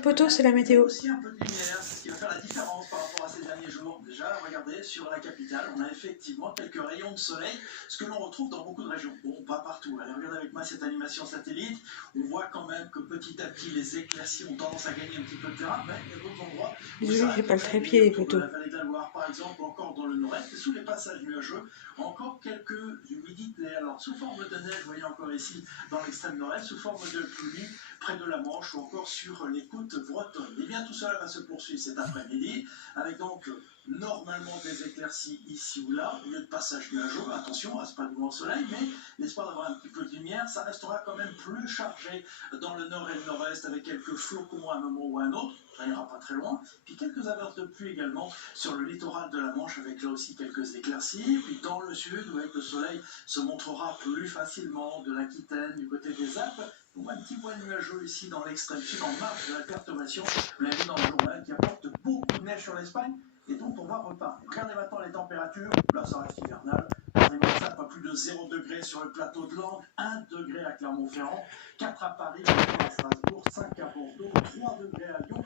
poteau, c'est la météo. Aussi un peu de lumière, c'est ce qui va faire la différence par rapport à ces derniers jours. Déjà, regardez, sur la capitale, on a effectivement quelques rayons de soleil, ce que l'on retrouve dans beaucoup de régions. Bon, pas partout. Allez, regardez avec moi cette animation satellite. On voit quand même que petit à petit, les éclaircies ont tendance à gagner un petit peu de terrain, mais il y a d'autres endroits où Désolée, ça j'ai pas le reste trépied des autour de poteaux. la vallée de la Loire, par exemple, ou encore dans le nord-est, et sous les passages nuageux, encore quelques humidités. Alors, sous forme de neige, vous voyez encore ici, dans l'extrême nord-est, sous forme de pluie, près de la Manche ou encore sur les côtes bretonnes. Et bien tout cela va se poursuivre cet après-midi avec donc normalement des éclaircies ici ou là, au lieu de passage nuageux. Attention, c'est pas du grand soleil, mais l'espoir d'avoir un petit peu de lumière, ça restera quand même plus chargé dans le nord et le nord-est avec quelques flocons à un moment ou à un autre. Ça n'ira pas très loin. Puis quelques averses de pluie également sur le littoral de la Manche avec là aussi quelques éclaircies. Puis dans le sud, où avec le soleil se montrera plus facilement de l'Aquitaine, du côté des Alpes. On voit un petit point nuageux ici dans l'extrême sud, en marge de la perturbation, vous l'avez vu dans le journal, qui apporte beaucoup de neige sur l'Espagne et dont on va reparler. Regardez maintenant les températures, là ça reste hivernal. Regardez ça, pas plus de 0 degré sur le plateau de Langres, 1 degré à Clermont-Ferrand, 4 à Paris, 3 à Strasbourg, 5 à Bordeaux, 3 degrés à Lyon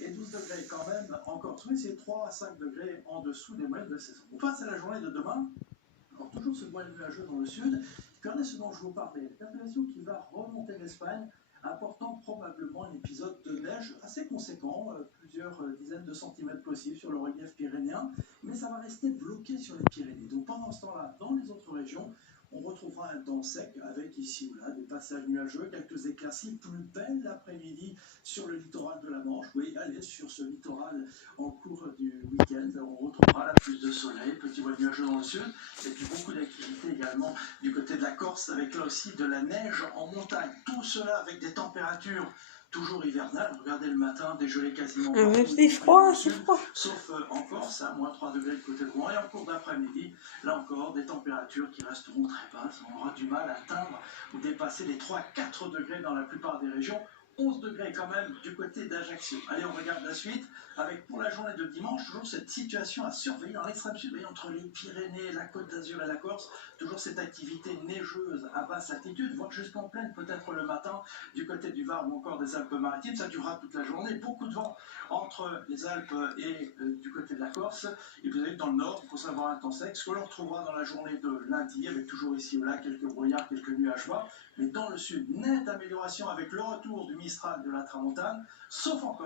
et 12 degrés quand même en Corse. Oui, c'est 3 à 5 degrés en dessous des moyennes de saison. On passe à la journée de demain. Alors toujours ce voile nuageux dans le sud. Regardez ce dont je vous parlais, la perturbation qui va remonter l'Espagne, apportant probablement un épisode de neige assez conséquent, plusieurs dizaines de centimètres possibles sur le relief pyrénéen, mais ça va rester bloqué sur les Pyrénées. Donc pendant ce temps-là, dans les autres régions, on retrouvera un temps sec avec ici ou là des passages nuageux, quelques éclaircies, plus belles l'après-midi sur le littoral de la Manche. Oui, allez sur ce littoral en cours du week-end, on retrouvera là plus de soleil, petit voile nuageux dans le sud, et puis beaucoup d'activités également du côté de la Corse, avec là aussi de la neige en montagne. Tout cela avec des températures toujours hivernales. Regardez le matin, des gelées quasiment partout. C'est froid, c'est froid. Sauf en Corse, à moins 3 degrés du côté de Rouen. Et en cours d'après-midi, là encore, des températures qui resteront très basses. On aura du mal à atteindre ou dépasser les 3-4 degrés dans la plupart des régions. 11 degrés quand même du côté d'Ajaccio. Allez, on regarde la suite avec pour la journée de dimanche toujours cette situation à surveiller dans l'extrême sud, entre les Pyrénées, la Côte d'Azur et la Corse. Toujours cette activité neigeuse à basse altitude, voire jusqu'en plaine peut-être le matin du côté du Var ou encore des Alpes-Maritimes. Ça durera toute la journée. Beaucoup de vent entre les Alpes et du côté de la Corse. Et vous avez dans le nord, il faut savoir un temps sec. Ce que l'on retrouvera dans la journée de lundi, avec toujours ici ou là quelques brouillards, quelques nuages bas. Mais dans le sud, nette amélioration avec le retour du Mistral de la Tramontane, sauf encore